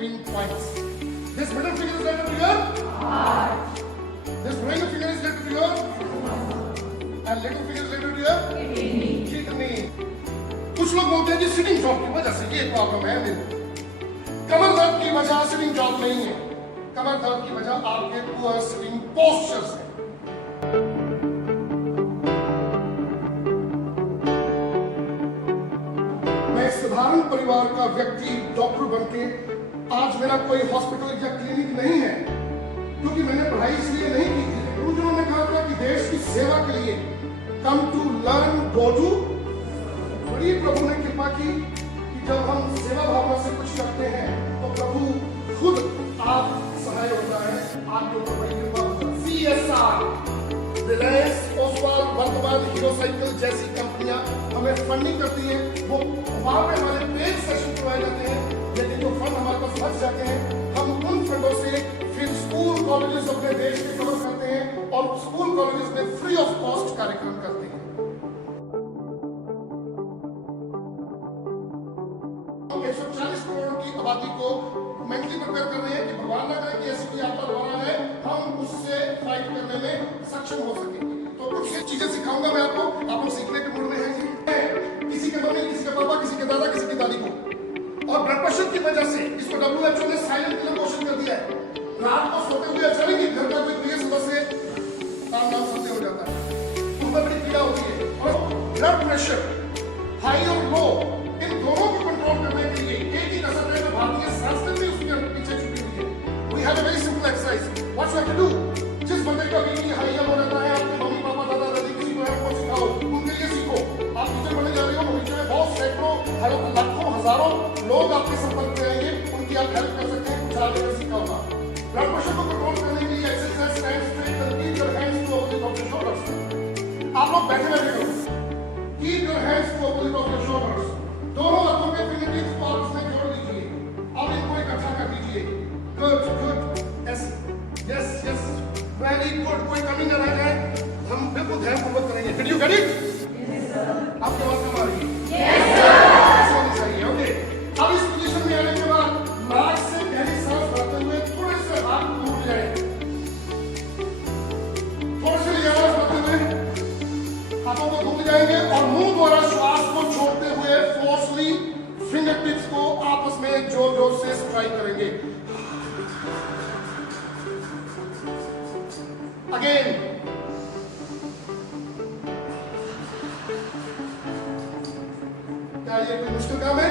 living points. This middle finger is related to your heart. This ring finger is related to your and little finger is related to your kidney. कुछ लोग बोलते हैं कि sitting job की वजह से ये प्रॉब्लम है मेरे को। कमर दर्द की वजह सिटिंग जॉब नहीं है, कमर दर्द की वजह आपके पुअर सिटिंग पोस्चर्स है। साधारण परिवार का व्यक्ति डॉक्टर बनके आज मेरा कोई हॉस्पिटल या क्लिनिक नहीं है, क्योंकि मैंने पढ़ाई इसलिए नहीं की थी। गुरुजनों ने कहा था कि देश की सेवा के लिए come to learn go to. बड़ी प्रभु ने कृपा की कि जब हम सेवा भावना से कुछ करते हैं तो प्रभु खुद आप सहाय होता है, आपके ऊपर बड़ी कृपा होता है। CSR, रिलायंस, ओसवाल, वर्तमान, हीरो साइकिल जैसी कंपनियां हमें फंडिंग करती हैं। वो वहां पे हमारे पेड सेशन करवाए जाते हैं, लेकिन जो फंड हमारे पास बच जाते हैं हम उन फंडों से फिर स्कूल कॉलेजेस अपने देश में कवर करते हैं और स्कूल कॉलेजेस में फ्री ऑफ कॉस्ट कार्यक्रम करते हैं। 140 करोड़ की आबादी को मेंटली प्रिपेयर कर रहे हैं कि भगवान ना करे कि ऐसी कोई आपदा दोबारा है, हम उससे फाइट करने में सक्षम हो सकेंगे। तो कुछ चीजें सिखाऊंगा मैं आपको, आप लोग सीखने के मूड में हैं। किसी के मम्मी, किसी के पापा, किसी के दादा, किसी की दादी को और ब्लड प्रेशर की वजह से इसको WHO ने साइलेंट किलर घोषित कर दिया है। रात को सोते हुए अचानक ही घर का कोई प्रिय सदस्य नाम सुनते हो जाता है, उनको बड़ी पीड़ा होती है। और ब्लड प्रेशर हाई और लो इन दोनों को कंट्रोल करने के लिए एक ही कसर है जो भारतीय संस्कृति में उसके पीछे छुपी हुई है। We have a very simple exercise. What you have to do, जिस बंदे का बीपी हाई या लो रहता है, आपके मम्मी पापा दादा दादी किसी को को सिखाओ, उनके लिए सीखो। आप टीचर बनने जा रहे हो, भविष्य में बहुत सैकड़ों लाखों हजारों लोग आपके संपर्क में आएंगे, उनकी आप हेल्प कर सकते हैं। कुछ आगे सीखा होगा। ब्लड प्रेशर को कंट्रोल करने के लिए exercise, stand straight and keep your hands to opposite of your shoulders. आप लोग बैठे बैठे करो, keep your hands to opposite of your shoulders. दोनों हाथों के फिंगरटिप्स को आपस में जोड़ लीजिए, अब इनको इकट्ठा कर लीजिए। Good good, yes yes yes, very good. कोई कमी न रह जाए, हम बिल्कुल ध्यानपूर्वक करेंगे। Did you get it? आपके आवाज कम आ रही है? Yes sir. ओके, अब इस पोजीशन में आने के बाद नाक से गहरी सांस भरते हुए थोड़े से हाथ दूर जाए, थोड़े से आवाज भरते हुए हाथों को घूम जाएंगे और मुंह द्वारा श्वास को छोड़ते हुए फोर्सली फिंगर टिप्स को आपस में जोर जोर से स्ट्राइक करेंगे। अगेन, क्या ये कोई मुश्किल काम है?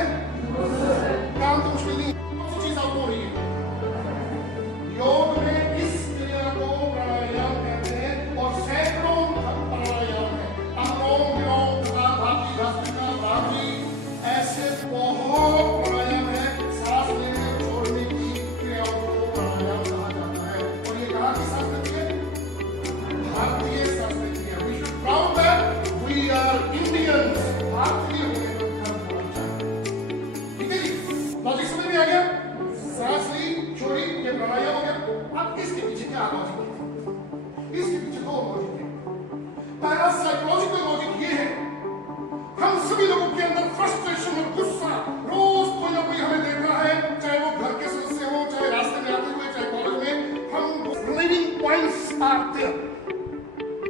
काम तो मुश्किल नहीं, कौन सी चीज आपको हो रही है? योग में इस क्रिया को प्राणायाम कहते हैं और सैकड़ों प्राणायाम है। अनुलोम विलोम, कपालभाति, भस्त्रिका, भ्रामरी, ऐसे बहुत प्राणायाम है। सांस लेने छोड़ने की क्रियाओं को प्राणायाम कहा जाता है। और ये कहाँ की संस्कृति है? भारतीय संस्कृति है। We should proud that we are Indians. भारतीय होने पर गर्व होना चाहिए। ठीक है जी, लॉजिक समझ में आ गया? सांस ली, छोड़ी, ये प्राणायाम हो गया। अब इसके पीछे क्या लॉजिक है? इसके पीछे दो लॉजिक है। पहला साइकोलॉजिकल लॉजिक ये है, हम सभी लोगों के अंदर फ्रस्ट्रेशन और गुस्सा रोज कोई ना कोई हमें देख रहा है, चाहे वो घर के सदस्य हो, चाहे रास्ते में आते हुए, चाहे कॉलेज में। हम living points are there.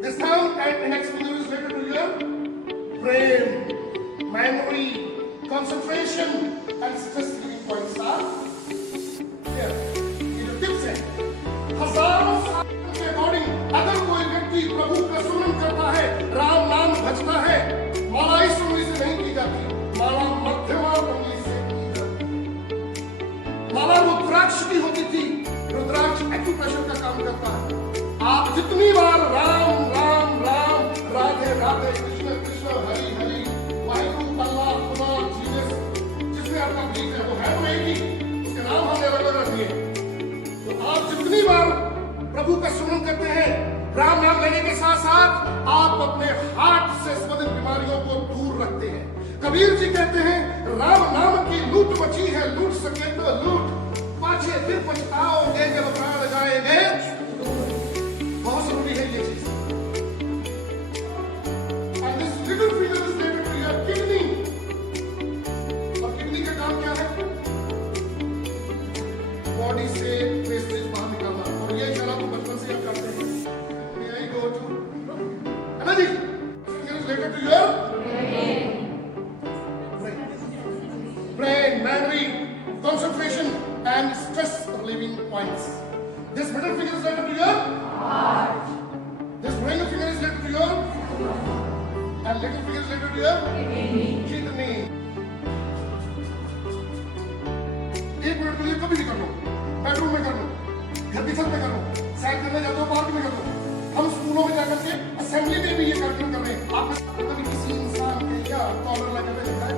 This term and index finger is related to your brain, memory, concentration and stress living points are there. ये जो टिप्स हैं, हजारों साल के अकॉर्डिंग अगर कोई व्यक्ति प्रभु का सुमन करता है, राम नाम भजता है, माला इस उंगली से नहीं की जाती, माला मध्यमा उंगली से की जाती। माला रुद्राक्ष की होती थी, रुद्राक्ष एक्यूप्रेशर का काम करता है। आप जितनी बार राम राम राम, राधे राधे, कृष्ण कृष्ण, हरि हरि, वाहिगुरु, अल्लाह, खुदा, जीसस, जिसमें आपका बिलीफ है वो है तो एक ही, उसके नाम हमने अलग अलग रख दिए। तो आप जितनी बार प्रभु का सुमन करते हैं, राम नाम लेने के साथ साथ आप अपने हार्ट से संबंधित बीमारियों को दूर रखते हैं। कबीर जी कहते हैं, राम नाम की लूट मची है, लूट सके तो लूट, पाछे फिर पछताओगे जब प्राण जाएंगे। बहुत जरूरी है ये चीज। And this little finger is related to your kidney. और किडनी का काम क्या है? points. This middle finger is related to your heart. This ring finger is related to your and little finger is related to your kidney. एक minute के लिए कभी भी कर लो, बेडरूम में कर लो, घर की छत में कर लो, सैर करने जाते हो पार्क में कर लो, हम स्कूलों में जाकर के असेंबली में भी ये कार्यक्रम कर रहे हैं। आपने कभी किसी इंसान के या कॉलर लगाते देखा है?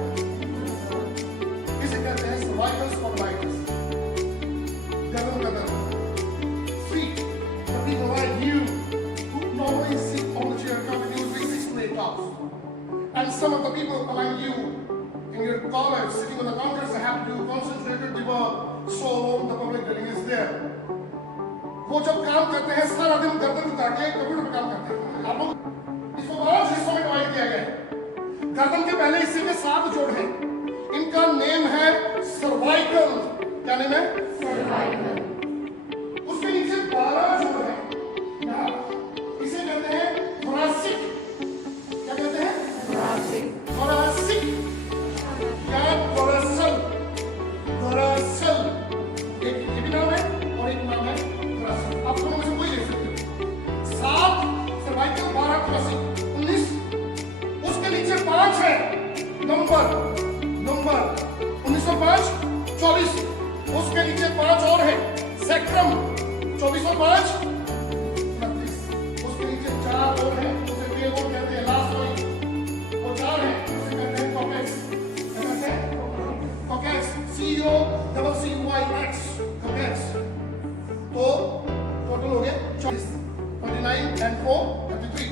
इसे कहते हैं सर्वाइकल स्पॉन्डिलाइटिस, गर्दन का दर्द। Feet, the people like you who normally sit on the chair continue to 6 to 8 hours, and some of the people among you in your college sitting on the counters have to concentrate to work so long the public building is there. वो जब काम करते हैं सारा दिन गर्दन उठा के कंप्यूटर पे काम करते हैं। आप लोग इसको 5 हिस्सों में डिवाइड किया गया है। गर्दन के पहले हिस्से में 7 जोड़ हैं। इनका नेम है सर्वाइकल। क्या नेम है? सर्वाइकल। उसके नीचे 12 जोड़ हैं। इसे कहते हैं थोरासिक। क्या कहते हैं? थोरासिक। थोरासिक या थोरासल। थोरासल एक ये भी नाम है और एक नाम है थोरासल। आप दोनों में से कोई ले सकते हो। 7 सर्वाइकल, 12 थोरासिक, 19। उसके नीचे 5 है नंबर 1905 24। उसके नीचे 5 और है सेक्ट्रम 24 और 5 29। उसके नीचे 4 और हैं, उसे टेलोर कहते हैं, लास्ट वाली वो 4 है, उसे कहते हैं कॉर्टेक्स। क्या कहते हैं? Cortex, COCCYX cortex. तो टोटल हो गए 40, 29 and 4 33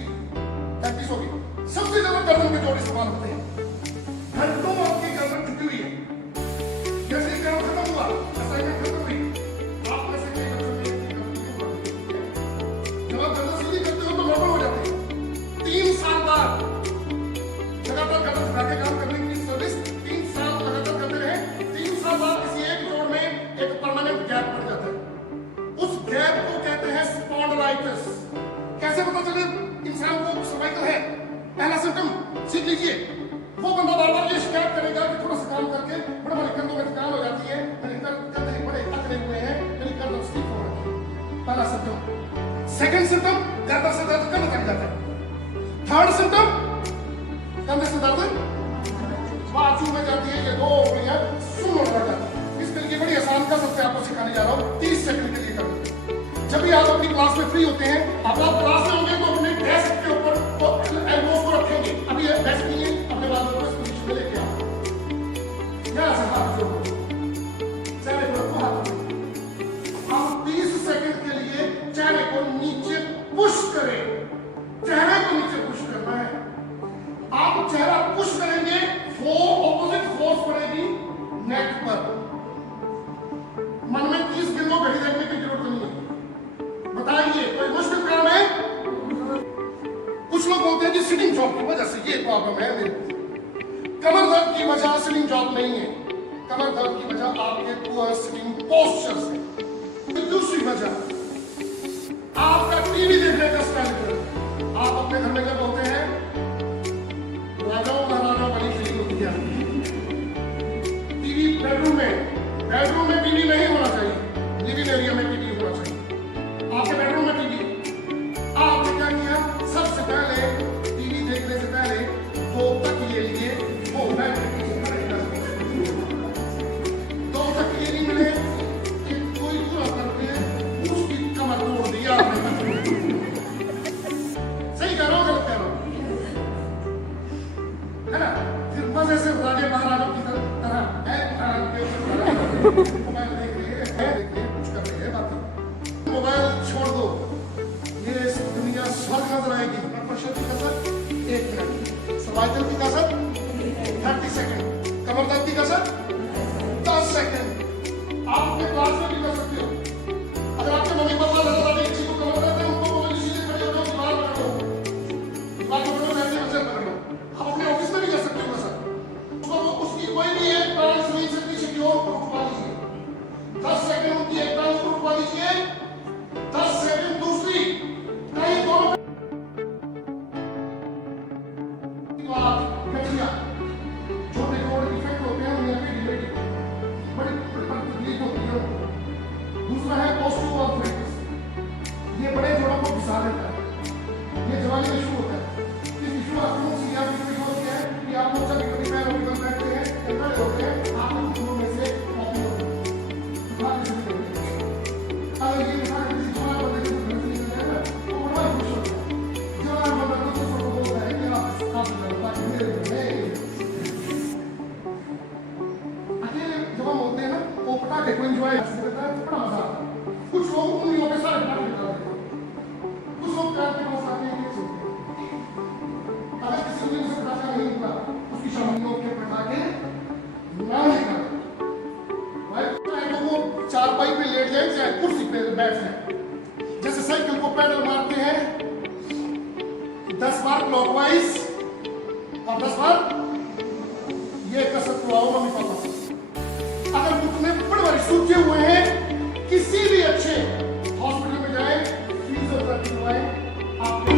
33 हो गई। सबसे ज्यादा गर्दन के जोड़ इस्तेमाल होते हैं। घंटों आपकी गर्दन झुकी हुई है। जैसे ही काम खत्म हुआ, असाइनमेंट खत्म हुई, आप में से कई बच्चों ने जब आप गर्दन सीधी करते हो तो नॉर्मल हो जाते हैं। 3 साल बाद लगातार गर्दन झुका के काम करने की सर्विस 3 साल लगातार करते रहे। 3 साल बाद किसी एक जोड़ में एक परमानेंट गैप पड़ जाता है। उस गैप को कहते हैं स्पॉन्डिलाइटिस। कैसे पता चले इंसान को सर्वाइकल है? पहला सिम्टम सीख लीजिए। वो बंदा बार-बार ये शिकायत करेगा कि थोड़ा सा काम करके बड़े-बड़े कंधों में थकान हो जाती है, मेरे कंधे बड़े अकड़े हुए हैं, मेरी गर्दन स्टिफ हो रही है। पहला सिम्टम। सेकंड सिम्टम, गर्दन से दर्द कम कर जाता है। थर्ड सिम्टम, कंधे से दर्द बाजू में जाती है, ये 2 उंगलियां सुन्न पड़ जाती है। इसके लिए बड़ी आसान कसरत से आपको सिखाने जा रहा हूँ, 30 सेकंड के लिए करना। जब भी आप अपनी क्लास में फ्री होते हैं, आप क्लास में होंगे तो अपने डेस्क के ऊपर तो एल्बोस को रखेंगे। अभी ये डेस्क नहीं है, अपने बालों को इस पोजीशन में लेके आओ। यहाँ से हाथ जोड़ो, चेहरे को हाथ जोड़ो। आप 30 सेकंड के लिए चेहरे को नीचे पुश करें। चेहरे को नीचे पुश करना है। आप चेहरा पुश करेंगे, ऑपोजिट फोर्स पड़ेगी नेक पर। मन में 30 गिनों घड़ी देखने की जरूरत नहीं है। बताइए, कोई मुश्किल काम है? कुछ लोग बोलते हैं कि सिटिंग जॉब की वजह से ये प्रॉब्लम है मेरे। कमर दर्द की वजह सिटिंग जॉब नहीं है। कमर दर्द की वजह आपके पुअर सिटिंग पोस्चर से। दूसरी वजह आपका टीवी देखने का स्टाइल। आप अपने घर में क्या बोलते हैं? राजाओं महाराजाओं वाली फीलिंग होती है। टीवी बेडरूम में टीवी नहीं होना चाहिए। लिविंग एरिया में टीवी होना चाहिए। आपके बेडरूम में टीवी। आपने क्या किया? सबसे पहले टीवी देखने से पहले 2 तकिए लिए, वो बेड पे 2 तकिए नहीं मिले, एक कोई पूरा करके उसकी कमर तोड़ दिया आपने। सही कह रहा हूँ, गलत कह रहा हूँ? है ना? फिर मजे से राजे महाराजों की तरह मोबाइल देख रही है, कुछ कर रही है बातें। मोबाइल छोड़ दो, ये दुनिया स्वर्ग नजर आएगी। की कसरत 1 मिनट, सर्वाइकल की कसरत 30 सेकंड, कमर दर्द की कसरत 10 सेकंड। आप अपने क्लास में भी कर सकते हो। अगर आपके मम्मी पापा दादा दादी किसी को कमर दर्द है, उनको बोलो सीधे खड़े हो जाओ, दीवार पकड़ो, ऐसे वजन पकड़ो। आप अपने ऑफिस में भी कर सकते हो कसरत। उसकी कोई भी एक टांग जमीन से नीचे की ओर उठवा लीजिए। 10 सेकंड उनकी एक टांग उठवा लीजिए, 10 सेकंड दूसरी। कहीं दोनों छोटे जोड़ इफेक्ट होते हैं, उन्हें भी बड़ी तकलीफ होती है। दूसरा है goes to a practice. ये बड़े जोड़ों को घुसा देता है। ये जवानी में शुरू होता है। इस इशू आपको सीधा इशू होती है कि आप लोग जब कभी पैर होकर बैठते हैं, कंधे होते हैं, आप लोग में से कॉपी होते हैं। अगर ये दिखा किसी जवान बंदे को घर से निकल जाएगा, तो बड़ा खुश होता है। जवान बंदा तो सबको बोलता है कि आप बाकी मेरे अकेले जब हम होते हैं ना, वो पटाखे को एंजॉय करता है, बड़ा मजा आता है। कुछ लोग उंगलियों पे सारे पटाखे लगाते हैं, कुछ लोग पैर पे बस आके ये सोचते हैं। अगर किसी उंगली से पटाखा नहीं निकला, उसकी शामियों के पटाखे ना निकला, चाहे तो वो चारपाई पे लेट जाए, चाहे कुर्सी पे बैठ जाए। जैसे साइकिल को पैडल मारते हैं 10 बार क्लॉकवाइज और 10 बार ये कसरत को आओ मम्मी पापा से। अगर घुटने बड़े बड़े सूखे हुए हैं, किसी भी अच्छे हॉस्पिटल में जाए, फिजियोथेरेपी करवाए, आपको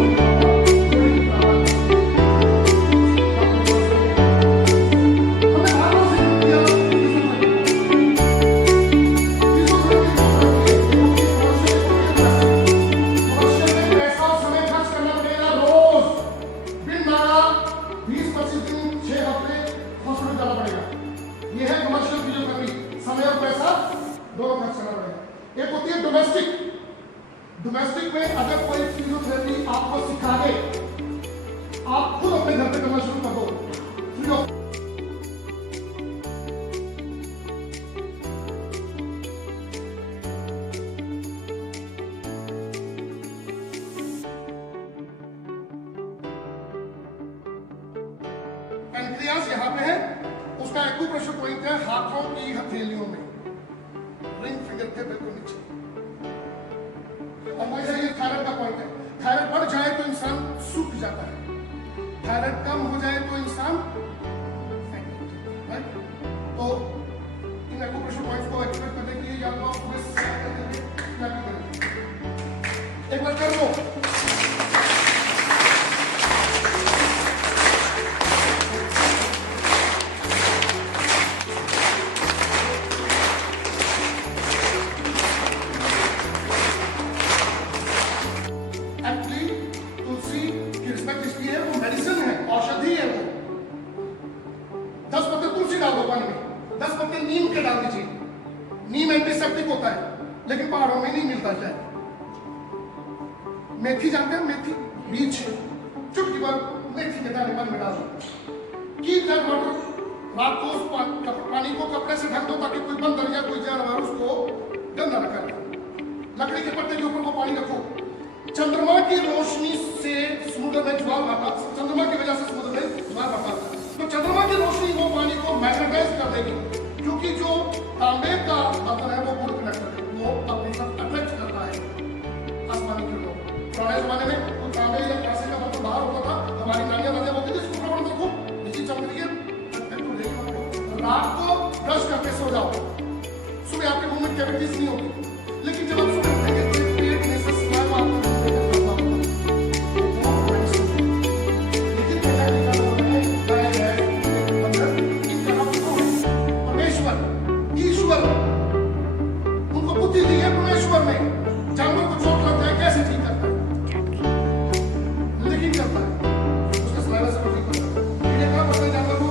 एक होती है डोमेस्टिक में अगर कोई फिजियोथेरेपी आपको सिखा दे, आप खुद अपने घर पे करना शुरू कर दो। पैनक्रियास यहाँ पे है, उसका एक्यूप्रेशर पॉइंट है हाथों की हथेलियों में, रिंग फिंगर के बिल्कुल नीचे। और वैसे ये थायराइड का पॉइंट है। थायराइड बढ़ जाए तो इंसान सूख जाता है, थायराइड कम हो जाए तो इंसान राइट। तो इन एक्यूप्रेशर पॉइंट्स को एक्टिवेट करने के लिए या तो आप पूरे सेट कर देंगे या भी करेंगे। एक बार कर लो। नीम के डाल दीजिए। नीम एंटीसेप्टिक होता है, लेकिन पहाड़ों में नहीं मिलता है। मेथी जानते हैं? मेथी बीज चुटकी भर मेथी के दाने पानी में डाल दो। Keep that water. रात को उस पानी को कपड़े से ढक दो ताकि कोई बंदर या कोई जानवर उसको गंदा न करे। लकड़ी के पत्ते के ऊपर वो पानी रखो। चंद्रमा की रोशनी से समुद्र में ज्वार भाटा, चंद्रमा की वजह से समुद्र में ज्वार भाटा, तो चंद्रमा की रोशनी वो पानी को मैग्नेटाइज कर देगी, क्योंकि जो तांबे का बर्तन है वो गुड कंडक्टर है, वो अपने साथ अट्रैक्ट करता है आसमानी किरणों। पुराने जमाने में तो तांबे या कांसे का बर्तन बाहर होता था, हमारी नानियां दादियां बोलती थी इसको प्रबंध रखो, नीचे चमक रही है, रात को ब्रश करके सो जाओ, सुबह आपके मुंह में कैविटीज नहीं होगी। लेकिन जब आप सुबह उठेंगे तो पेट में से स्लाइम आपको परमेश्वर में जानवर को चोट लग जाए कैसे ठीक करता है? लेकिन करता है, उसके सलाइवा से ठीक करता है। ये क्या पता है जानवर को?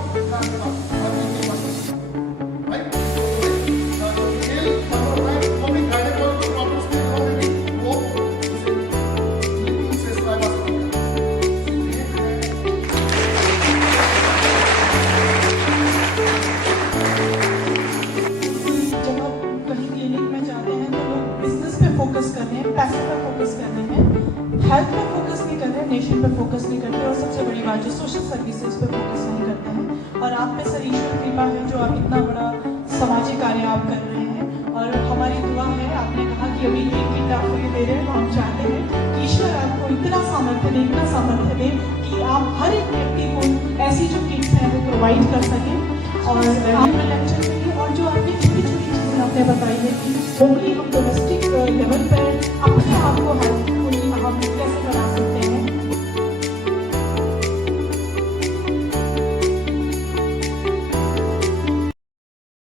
हेल्थ पे फोकस नहीं कर रहे हैं, नेशन पे फोकस नहीं करते, और सबसे बड़ी बात जो सोशल सर्विसेज पे फोकस नहीं करते हैं। और आप पे सर ईश्वर कृपा है जो आप इतना बड़ा सामाजिक कार्य आप कर रहे हैं, और हमारी दुआ है, आपने कहा कि अभी एक किट आपको ये दे रहे हैं, तो हम चाहते हैं कि ईश्वर आपको इतना सामर्थ्य दे कि आप हर एक व्यक्ति को ऐसी जो किट्स हैं वो प्रोवाइड कर सकें। और लेक्चर में और जो आपने छोटी छोटी चीज़ें आपने बताई है कि ओनली हम डोमेस्टिक लेवल पर अपने आप को हेल्थ हम कैसे बना